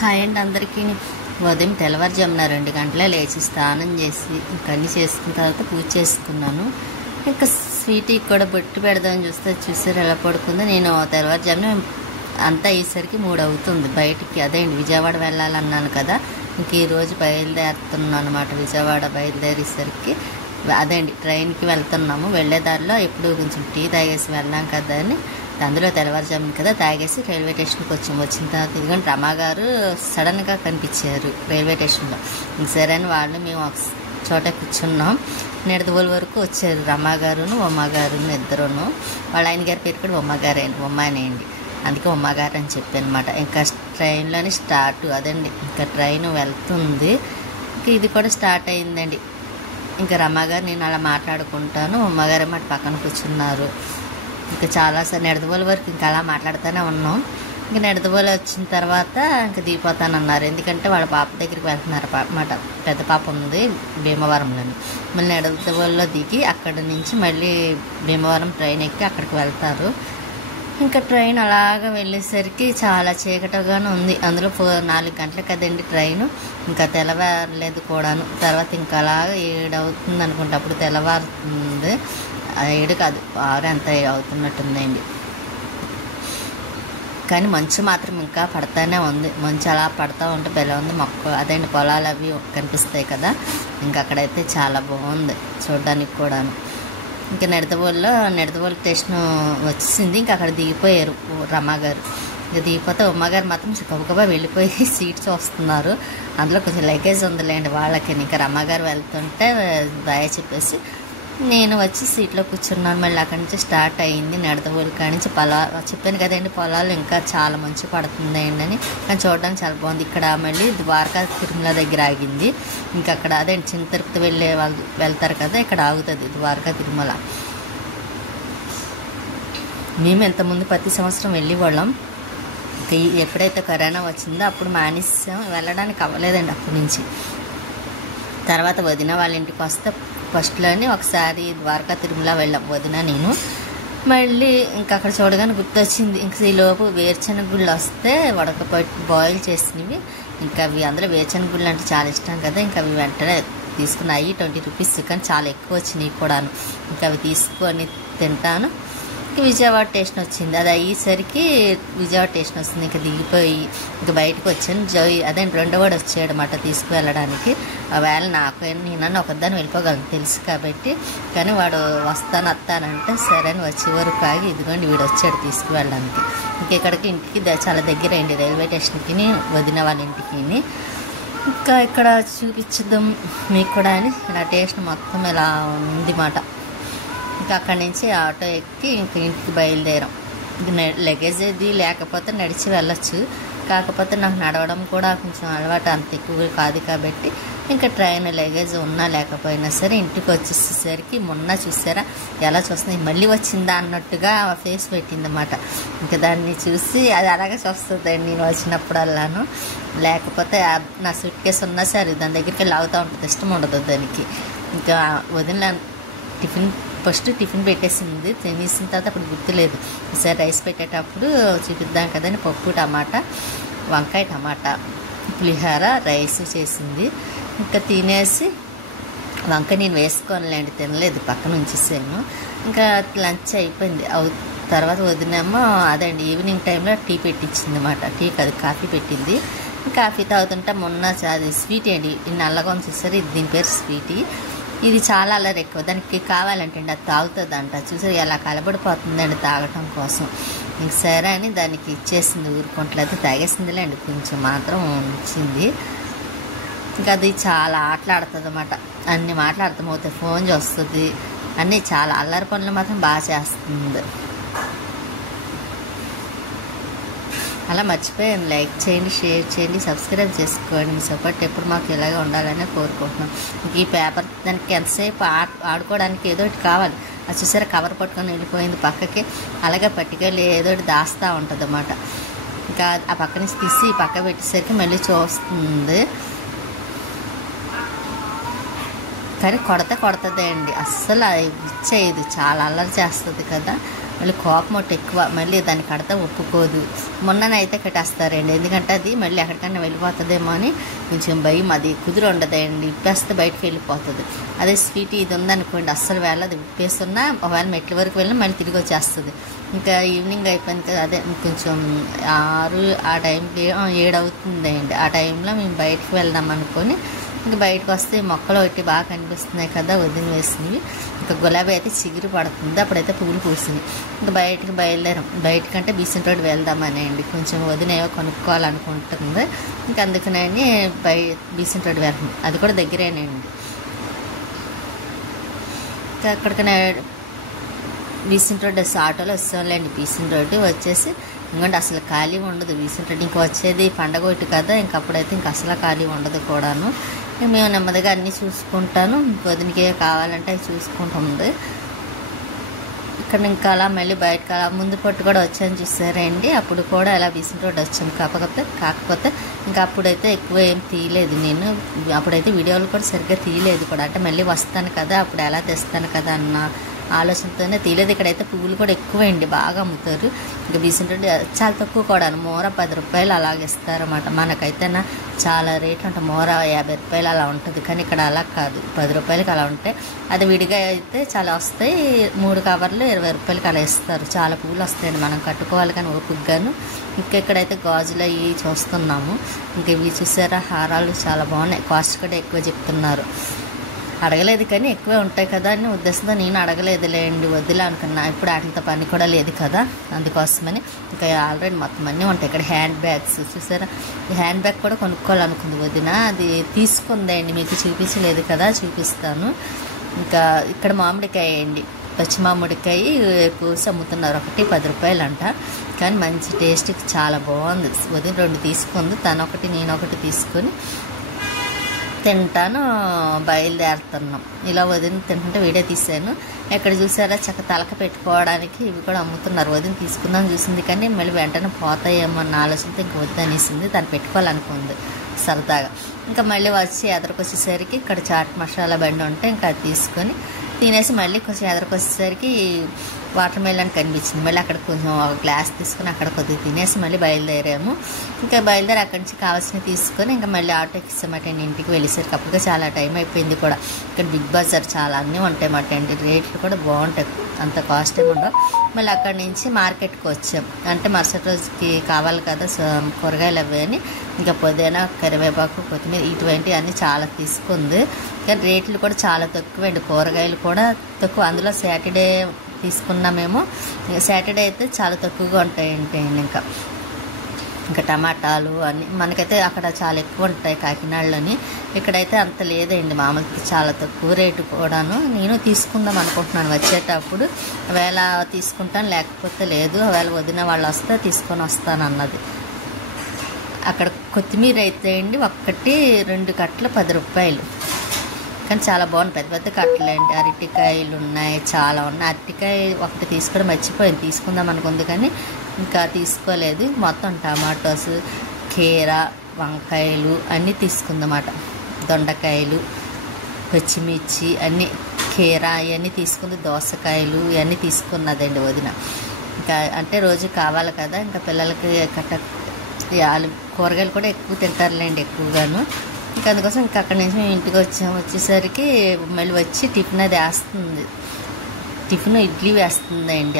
Hi అండి అందరికీ. ఉదయం తెల్లవారుజామున 2 గంటలే లేచి స్నానం చేసి ఇంకన్నీ చేసుకున్న తర్వాత పూజ చేసుకున్నాను. ఇంకా స్వీట్కి కూడా బొట్టు పెడదామని చూసారు ఎలా పడుకుందో. నేను తెల్లవారుజామున అంతా అయ్యేసరికి 3 అవుతుంది. బయటికి అదే అండి విజయవాడ వెళ్ళాలన్నాను కదా, ఇంక ఈరోజు బయలుదేరుతున్నాను అనమాట. విజయవాడ బయలుదేరేసరికి అదే అండి ట్రైన్కి వెళ్తున్నాము. వెళ్ళే దారిలో ఎప్పుడు కొంచెం టీ తాగేసి వెళ్ళాం కదా అని అందులో తెల్లవారుజామున కదా తాగేసి రైల్వే స్టేషన్కి వచ్చిన తర్వాత ఇదిగోండి రమాగారు సడన్గా కనిపించారు రైల్వే స్టేషన్లో. సరే అని వాళ్ళు మేము ఒక చోట కూర్చున్నాం. నిడదవోలు వరకు వచ్చారు రమాగారును ఉమ్మగారును ఇద్దరును. వాళ్ళ ఆయన గారి పేరు కూడా ఉమ్మానేయండి, అందుకే ఉమ్మగారు అని చెప్పాను అనమాట. ఇంకా ట్రైన్లోనే స్టార్ట్ అదండి, ఇంకా ట్రైన్ వెళ్తుంది. ఇంకా ఇది కూడా స్టార్ట్ అయిందండి. ఇంకా రమాగారు నేను అలా మాట్లాడుకుంటాను, ఉమ్మగారు మాట పక్కన కూర్చున్నారు. ఇంకా చాలాసార్లు నిడదవోలు వరకు ఇంకా అలా మాట్లాడుతూనే ఉన్నాం. ఇంకా నిడదవోలు వచ్చిన తర్వాత ఇంకా దిగిపోతానన్నారు, ఎందుకంటే వాళ్ళ పాప దగ్గరికి వెళ్తున్నారు మాట. పెద్ద పాప ఉంది భీమవరంలోని. మళ్ళీ నిడదవోలులో దిగి అక్కడి నుంచి మళ్ళీ భీమవరం ట్రైన్ ఎక్కి అక్కడికి వెళ్తారు. ఇంకా ట్రైన్ అలాగా వెళ్ళేసరికి చాలా చీకటిగానే ఉంది. అందులో 4 గంటల కదండి ట్రైను, ఇంకా తెల్లవారలేదు కూడాను. తర్వాత ఇంకా అలాగా 7 అవుతుంది అనుకుంటే అప్పుడు తెల్లవారుతుంది. 7 కాదు 6 ఎంత అవుతున్నట్టుందండి. కానీ మంచు మాత్రం ఇంకా పడతానే ఉంది. మంచు అలా పడతా ఉంటే బెల ఉంది. అదండి పొలాలు అవి కనిపిస్తాయి కదా, ఇంకా అక్కడైతే చాలా బాగుంది చూడడానికి కూడాను. ఇంకా నిడదవోలు స్టేషన్ వచ్చింది. ఇంకా అక్కడ దిగిపోయారు రమాగారు. ఇంకా దిగిపోతే ఉమ్మగారు మాత్రం గబగబా వెళ్ళిపోయి సీట్ చూస్తున్నారు. అందులో కొంచెం లగేజ్ ఉందిలేండి వాళ్ళకి. ఇంకా రమాగారు వెళ్తుంటే బాయ్ చెప్పేసి నేను వచ్చి సీట్లో కూర్చున్నాను. మళ్ళీ అక్కడి నుంచి స్టార్ట్ అయ్యింది నిడదవోలు కాడి నుంచి. చెప్పాను కదండి పొలాలు ఇంకా చాలా మంచి పడుతుంది అని. కానీ చూడడానికి చాలా బాగుంది. ఇక్కడ మళ్ళీ ద్వారకా తిరుమల దగ్గర ఆగింది. ఇంకా అక్కడ అదే చిన్న తిరుపతి వెళ్ళే వాళ్ళు వెళ్తారు కదా, ఇక్కడ ఆగుతుంది ద్వారకా తిరుమల. మేము ఇంతకుముందు ప్రతి సంవత్సరం వెళ్ళేవాళ్ళం. ఇంకా ఎప్పుడైతే కరోనా వచ్చిందో అప్పుడు మానేసాం, వెళ్ళడానికి అవ్వలేదండి అప్పటి నుంచి. తర్వాత వదిన వాళ్ళ ఇంటికి వస్తే ఫస్ట్లోనే ఒకసారి ద్వారకా తిరుమల వెళ్ళాం వదిన నేను. మళ్ళీ ఇంకా అక్కడ చూడగానే గుర్తొచ్చింది, ఇంక ఈలోపు వేరుశనగ గుళ్ళు వస్తే బాయిల్ చేసినవి. ఇంకా అవి అందులో వేరుశనగ గుళ్ళు అంటే చాలా ఇష్టం కదా, ఇంకా అవి వెంటనే తీసుకున్నాయి. 20 రూపీస్, కానీ చాలా ఎక్కువ వచ్చినాయి కూడాను. ఇంకా అవి తీసుకొని తింటాను. విజయవాడ స్టేషన్ వచ్చింది. అది అయ్యేసరికి విజయవాడ స్టేషన్ వస్తుంది. ఇంకా దిగిపోయి ఇంకా బయటకు వచ్చాను. అదే రెండోవాడు వచ్చాడు అన్నమాట తీసుకువెళ్ళడానికి. ఆ వేళ నేను ఒకదాన్ని వెళ్ళిపోగలను తెలుసు కాబట్టి, కానీ వాడు వస్తానంటే సరే అని వచ్చే వరకు ఆగి ఇదిగోండి వీడు వచ్చాడు తీసుకువెళ్ళడానికి. ఇంక ఇక్కడికి ఇంటికి చాలా దగ్గర అయింది రైల్వే స్టేషన్కి వదిన వాళ్ళ ఇంటికి. ఇంకా ఇక్కడ చూపించుదాం మీకు కూడా అని నా స్టేషన్ మొత్తం ఇలా ఉంది మాట. ఇంకా అక్కడి నుంచి ఆటో ఎక్కి ఇంక ఇంటికి బయలుదేరాం. లగేజ్ అది లేకపోతే నడిచి వెళ్ళొచ్చు, కాకపోతే నాకు నడవడం కూడా కొంచెం అలవాటు అంత ఎక్కువ కాదు కాబట్టి ఇంకా ట్రైన్ లగేజ్ ఉన్నా లేకపోయినా సరే ఇంటికి వచ్చేసేసరికి మొన్న చూసారా ఎలా చూస్తుంది, మళ్ళీ వచ్చిందా అన్నట్టుగా ఫేస్ పెట్టిందన్నమాట. ఇంకా దాన్ని చూసి అది అలాగే చూస్తుందండి నేను వచ్చినప్పుడల్లాను. లేకపోతే నా సూట్ కేసు ఉన్నా సరే దాని దగ్గరికి లాగుతూ ఉంటుంది, ఇష్టం ఉండదు దానికి. ఇంకా వదిన ఫస్ట్ టిఫిన్ పెట్టేసింది, తినేసిన తర్వాత అప్పుడు గుర్తులేదు. ఈసారి రైస్ పెట్టేటప్పుడు చూపిద్దాం కదని పప్పు టమాటా, వంకాయ టమాటా, పులిహోర, రైస్ చేసింది. ఇంకా తినేసి వంకాయ నేను వేసుకోనులేండి, తినలేదు, పక్కన ఉంచేసాను. ఇంకా లంచ్ అయిపోయింది. తర్వాత వదినేమో అదండి ఈవినింగ్ టైంలో టీ పెట్టించింది అన్నమాట. టీ కాదు కాఫీ పెట్టింది. కాఫీ తాగుతుంటే మొన్న అది స్వీట్ అండి, నల్లగా చూసారు, ఇది దీని పేరు స్వీటీ. ఇది చాలా అల్లరి ఎక్కువ, దానికి కావాలంటే అది తాగుతుందంట. చూసారు ఎలా కలబడిపోతుందండి తాగటం కోసం. ఇంక సరే అని దానికి ఇచ్చేసింది, ఊరుకుంటలేదు, తాగేసిందిలే అండి, కొంచెం మాత్రం ఉంచింది. ఇంకా అది చాలా ఆటలాడుతుంది అన్నమాట, అన్ని మాట్లాడుతామవుతాయి, ఫోన్ చూస్తుంది, అన్నీ చాలా అల్లరి పనులు మాత్రం బాగా చేస్తుంది. అలా మర్చిపోయాను, లైక్ చేయండి, షేర్ చేయండి, సబ్స్క్రైబ్ చేసుకోండి. మీ సపోర్ట్ ఎప్పుడు మాకు ఇలాగే ఉండాలని కోరుకుంటున్నాం. ఇంక ఈ పేపర్ దానికి ఎంతసేపు ఆడుకోవడానికి ఏదో ఒకటి కావాలి. అది చూసారా కవర్ పట్టుకొని వెళ్ళిపోయింది పక్కకి, అలాగే పట్టుకెళ్ళి ఏదో ఒకటి దాస్తూ ఉంటుంది అన్నమాట. ఇంకా ఆ పక్క నుంచి తీసి పక్క పెట్టేసరికి మళ్ళీ చూస్తుంది. కానీ కొడుతుంది అండి, అస్సలు ఇచ్చేది చాలా అల్లరి చేస్తుంది కదా. మళ్ళీ కోపం ఒకటి ఎక్కువ, మళ్ళీ దాన్ని కడతా ఒప్పుకోదు. మొన్ననైతే కట్టేస్తారండి, ఎందుకంటే అది మళ్ళీ ఎక్కడికైనా వెళ్ళిపోతుందేమో అని కొంచెం భయం. అది కుదురు ఉండదండి, విప్పేస్తే బయటకు వెళ్ళిపోతుంది. అదే స్వీట్ ఇది ఉందనుకోండి అస్సలు వెళ్ళదు, విప్పేస్తున్నా ఒకవేళ మెట్ల వరకు వెళ్ళినా మళ్ళీ తిరిగి వచ్చేస్తుంది. ఇంకా ఈవినింగ్ అయిపోయింది కదా, అదే కొంచెం 6 ఆ టైంకి 7 అవుతుందండి. ఆ టైంలో మేము బయటకు వెళ్దాం అనుకొని ఇంకా బయటకు వస్తే మొక్కలు ఒకటి బాగా కనిపిస్తున్నాయి కదా వదిన వేసినవి. ఇంకా గులాబీ అయితే చిగురు పడుతుంది, అప్పుడైతే పువ్వులు పూసినాయి. ఇంకా బయటికి బయలుదేరాం. బయటకంటే బీసెంట్ రోడ్ వెళ్దామని అండి, కొంచెం వదిన ఏవో కొనుక్కోవాలనుకుంటుంది. ఇంకా అందుకని బీసెంట్ రోడ్ వెళ్తాం, అది కూడా దగ్గరేనండి. ఇంకా అక్కడికనే బీసెంట్ రోడ్ ఆటోలో వస్తాంలేండి. బీసెంట్ రోడ్డు వచ్చేసి ఇంకోండి అసలు ఖాళీ ఉండదు బీసెంట్ రోడ్. ఇంక వచ్చేది పండగ ఒకటి కదా, ఇంకప్పుడైతే ఇంక అసలు ఖాళీ ఉండదు కూడాను. మేము నెమ్మదిగా అన్నీ చూసుకుంటాను, వదినకి కావాలంటే అవి చూసుకుంటుంది. ఇక్కడ ఇంకా అలా మళ్ళీ బయటకు అలా ముందు పొట్టు కూడా వచ్చాను చూసారండి, అప్పుడు కూడా అలా బీసెంట్ రోడ్ వచ్చాను. కాకపోతే ఇంకా అప్పుడైతే ఎక్కువ ఏం తీయలేదు నేను, అప్పుడైతే వీడియోలు కూడా సరిగ్గా తీయలేదు కూడా. అంటే మళ్ళీ వస్తాను కదా, అప్పుడు ఎలా తెస్తాను కదా అన్న ఆలోచనతోనే తీయలేదు. ఇక్కడైతే పువ్వులు కూడా ఎక్కువండి, బాగా అమ్ముతారు. ఇంకా బీసెంట్ రోడ్ చాలా తక్కువ కూడా, మూర 10 రూపాయలు అలాగ ఇస్తారన్నమాట. మనకైతే చాలా రేట్లు ఉంటాయి, మూర 50 రూపాయలు అలా ఉంటుంది. కానీ ఇక్కడ అలా కాదు, 10 రూపాయలకి అలా ఉంటాయి. అది విడిగా అయితే చాలా వస్తాయి, 3 కవర్లు 20 రూపాయలకి అలా ఇస్తారు. చాలా పువ్వులు వస్తాయండి, మనం కట్టుకోవాలి కానీ ఓపికగాను. ఇంకా ఇక్కడైతే గాజులు అవి చూస్తున్నాము. ఇంకా ఇవి చూసారా, హారాలు చాలా బాగున్నాయి, కాస్ట్ కూడా ఎక్కువ చెప్తున్నారు. అడగలేదు కానీ ఎక్కువే ఉంటాయి కదా అని ఉద్దేశంతో నేను అడగలేదులేండి, వద్దులే అనుకున్నా. ఇప్పుడు వాటితో పని కూడా లేదు కదా, అందుకోసమని. ఇంకా ఆల్రెడీ మొత్తం అన్నీ ఉంటాయి ఇక్కడ. హ్యాండ్ బ్యాగ్స్ చూసారా, ఈ హ్యాండ్ బ్యాగ్ కూడా కొనుక్కోవాలనుకుంది వదిన, అది తీసుకుందండి, మీకు చూపించలేదు కదా, చూపిస్తాను. ఇంకా ఇక్కడ మామిడికాయ అండి, పచ్చి మామిడికాయ కోసి అమ్ముతున్నారు, ఒకటి 10 రూపాయలు అంట. కానీ మంచి టేస్ట్ చాలా బాగుంది. వదిన 2 తీసుకుంది, తను ఒకటి నేను ఒకటి తీసుకొని తింటాను బయలుదేరుతున్నాం. ఇలా వదిన తింటుంటే వీడియో తీసాను. ఎక్కడ చూసారా చక్క తలక పెట్టుకోవడానికి ఇవి కూడా అమ్ముతున్నారు. వదిన తీసుకుందాం చూసింది కానీ మళ్ళీ వెంటనే పోతాయేమో అన్న ఆలోచనతో ఇంక వద్దు అనేసింది, తను పెట్టుకోవాలనుకుంది సరదాగా. ఇంకా మళ్ళీ వచ్చి ఎదరికొచ్చేసరికి ఇక్కడ చాట్ మసాలా బండి ఉంటే ఇంకా అది తీసుకొని తినేసి మళ్ళీ కొంచెం ఎదరికొచ్చేసరికి వాటర్ మెలన్ కనిపించింది. మళ్ళీ అక్కడ కొంచెం ఒక గ్లాస్ తీసుకొని అక్కడ కొద్దిగా తినేసి మళ్ళీ బయలుదేరాము. ఇంకా బయలుదేరి అక్కడి నుంచి కావాల్సినవి తీసుకొని ఇంకా మళ్ళీ ఆటో ఎక్కిస్తామట అండి. ఇంటికి వెళ్ళేసరికి అప్పటికే చాలా టైం అయిపోయింది కూడా. ఇక్కడ బిగ్ బజార్ చాలా అన్నీ ఉంటాయి మాట అండి, రేట్లు కూడా బాగుంటాయి, అంత కాస్ట్ ఏమి ఉండవు. మళ్ళీ అక్కడి నుంచి మార్కెట్కి వచ్చాం, అంటే మరుసటి రోజుకి కావాలి కదా కూరగాయలు అవి అని. ఇంకా పుదీనా, కరివేపాకు, కొత్తిమీర ఇటువంటి అన్నీ చాలా తీసుకుంది. కానీ రేట్లు కూడా చాలా తక్కువ అండి, కూరగాయలు కూడా తక్కువ. అందులో సాటర్డే తీసుకున్నామేమో, సాటర్డే అయితే చాలా తక్కువగా ఉంటాయండి. ఇంకా టమాటాలు అన్నీ మనకైతే అక్కడ చాలా ఎక్కువ ఉంటాయి కాకినాడలోని, ఇక్కడైతే అంత లేదండి, మామూలుగా చాలా తక్కువ రేటు కూడాను. నేను తీసుకుందాం అనుకుంటున్నాను వచ్చేటప్పుడు, ఒకవేళ తీసుకుంటాను లేకపోతే లేదు, ఒకవేళ వదిన వాళ్ళు వస్తే తీసుకొని వస్తాను అన్నది. అక్కడ కొత్తిమీర అయితే అండి ఒకటి 2 కట్టలు 10 రూపాయలు, కానీ చాలా బాగుంది, పెద్ద పెద్ద కట్టలు అండి. అరటికాయలు ఉన్నాయి, చాలా ఉన్నాయి. అరటికాయ ఒకటి తీసుకొని మర్చిపోయింది, తీసుకుందాం అనుకుంది కానీ ఇంకా తీసుకోలేదు. మొత్తం టమాటోస్, కీర, వంకాయలు అన్నీ తీసుకుందన్నమాట. దొండకాయలు, పచ్చిమిర్చి అన్నీ, కీర ఇవన్నీ తీసుకుంది. దోసకాయలు ఇవన్నీ తీసుకున్నదండి వదిన. ఇంకా అంటే రోజు కావాలి కదా, ఇంకా పిల్లలకి కూరగాయలు కూడా ఎక్కువ తింటారులేండి ఎక్కువగాను. ఇంకా అందుకోసం ఇంకా అక్కడి నుంచి మేము ఇంటికి వచ్చేసరికి మళ్ళీ వచ్చి టిఫిన్ అది వేస్తుంది, టిఫిన్ ఇడ్లీ వేస్తుందండి.